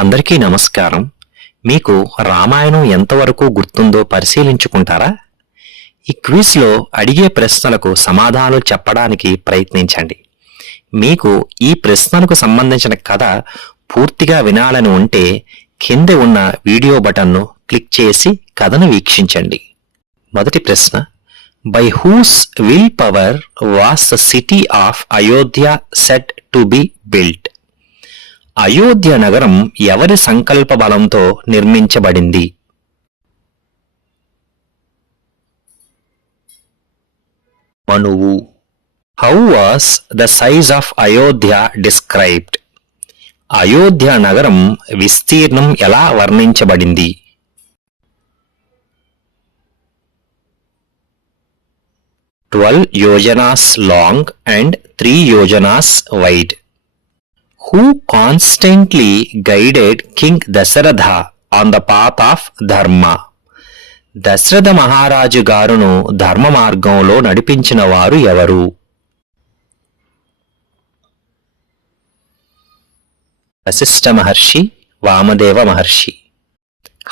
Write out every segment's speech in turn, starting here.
అందరికీ నమస్కారం. మీకు రామాయణం ఎంతవరకు గుర్తుందో పరిశీలించుకుంటారా? ఈ క్విజ్లో అడిగే ప్రశ్నలకు సమాధానాలు చెప్పడానికి ప్రయత్నించండి. మీకు ఈ ప్రశ్నలకు సంబంధించిన కథ పూర్తిగా వినాలని ఉంటే కింద ఉన్న వీడియో బటన్ను క్లిక్ చేసి కథను వీక్షించండి. మొదటి ప్రశ్న, by whose will power was the city of Ayodhya set to be built? Ayodhya నగరం ఎవరి సంకల్ప బలంతో నిర్మించబడింది? మనువు. How was the size of Ayodhya described? Ayodhya నగరం విస్తీర్ణం ఎలా వర్ణించబడింది? 12 yojanas long and 3 yojanas wide. Who constantly guided King Dasharatha on the path of Dharma? Dasharatha మహారాజు గారును ధర్మ మార్గంలో నడిపించిన వారు ఎవరు? వశిష్ఠ మహర్షి, వామదేవ మహర్షి.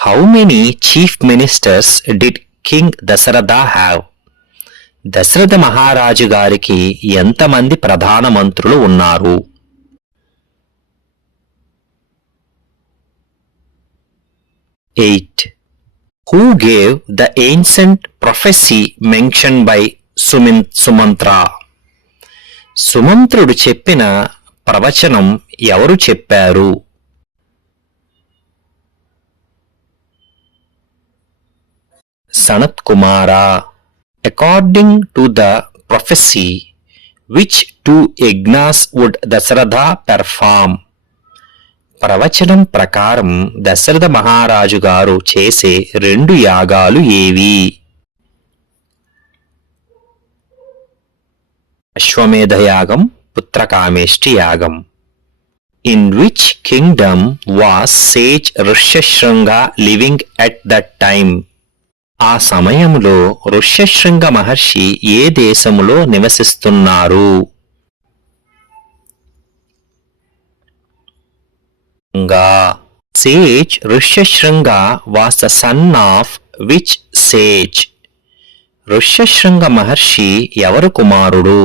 How many chief ministers did king Dasharatha have? Dasharatha మహారాజు గారికి ఎంతమంది ప్రధాన మంత్రులు ఉన్నారు? 8. Who gave the ancient prophecy mentioned by Sumantra? సుమంత్రుడు చెప్పిన ప్రవచనం ఎవరు చెప్పారు? సనత్ కుమార. According to the prophecy, which 2 yajnas would Dasharatha perform? ప్రవచనం ప్రకారం దశరథ మహారాజు గారు చేసే 2 యాగాలు ఏవి? అశ్వమేధ యాగం, పుత్రకామేష్టి యాగం. In which kingdom was sage Rishyashringa living at that time? ఆ సమయంలో ఋష్యశృంగ మహర్షి ఏ దేశములో నివసిస్తున్నారు? Sage Rishyasringa was the son of which sage? Rishyasringa మహర్షి ఎవరు కుమారుడు?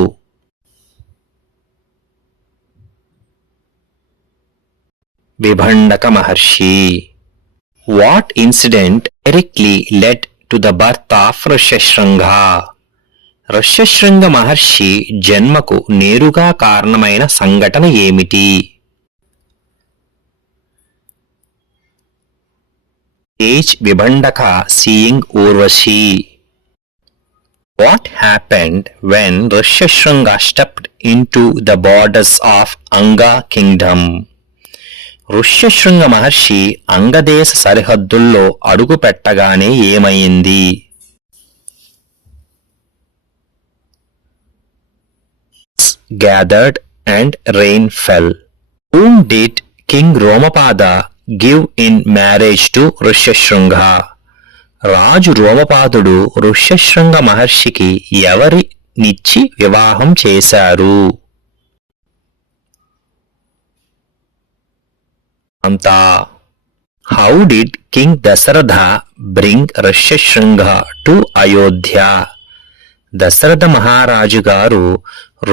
విభండక మహర్షి. What incident directly led to the birth of Rishyasringa? Rishyasringa మహర్షి జన్మకు నేరుగా కారణమైన సంఘటన ఏమిటి? Sage Vibhandaka seeing Urvashi. What happened when Rishyasringa stepped into the borders of Anga kingdom? Rishyasringa మహర్షి అంగదేశ సరిహద్దుల్లో అడుగు పెట్టగానే ఏమైంది? Gathered and rain fell. Whom did King Romapada give in marriage to Rishyasringa? రాజు రోమపాదుడు ఋష్యశృంగ మహర్షికి ఎవరినిచ్చి వివాహం చేశారు? అంతా. How did king Dasharatha bring Rishyashringa to Ayodhya? Dasharatha మహారాజు గారు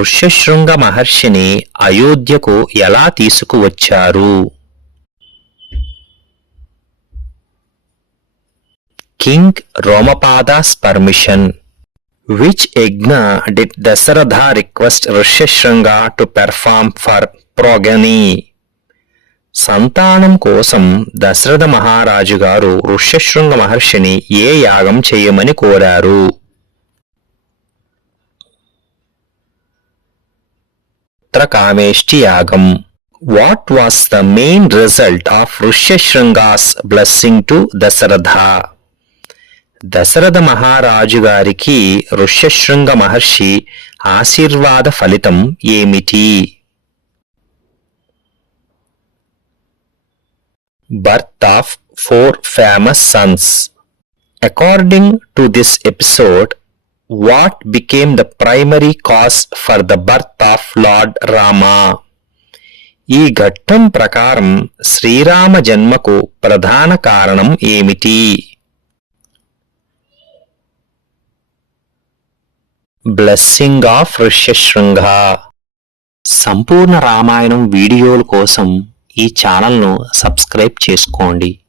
ఋష్యశృంగ మహర్షిని అయోధ్యకు ఎలా తీసుకువచ్చారు? King Romapada's permission. Which yajna did Dasharatha request Rishyasringa to perform for progeny? సంతానం కోసం దశరథ మహారాజు గారు ఋష్యశృంగ మహర్షిని ఏ యాగం చేయమని కోరారు? పుత్రకామేష్టి యాగం. What was the main result of Rishyasringa's blessing to Dasharatha? Dasharatha మహారాజు గారికి ఋష్యశృంగ మహర్షి ఆశీర్వాద ఫలితం ఏమిటి? Birth of 4 famous sons. According to this episode, what became the primary cause for the birth of Lord Rama? ఈ ఘట్టం ప్రకారం శ్రీరామ జన్మకు ప్రధాన కారణం ఏమిటి? Blessing of Rishyasringa. సంపూర్ణ రామాయణం వీడియోల కోసం ఈ ఛానల్ను సబ్స్క్రైబ్ చేసుకోండి.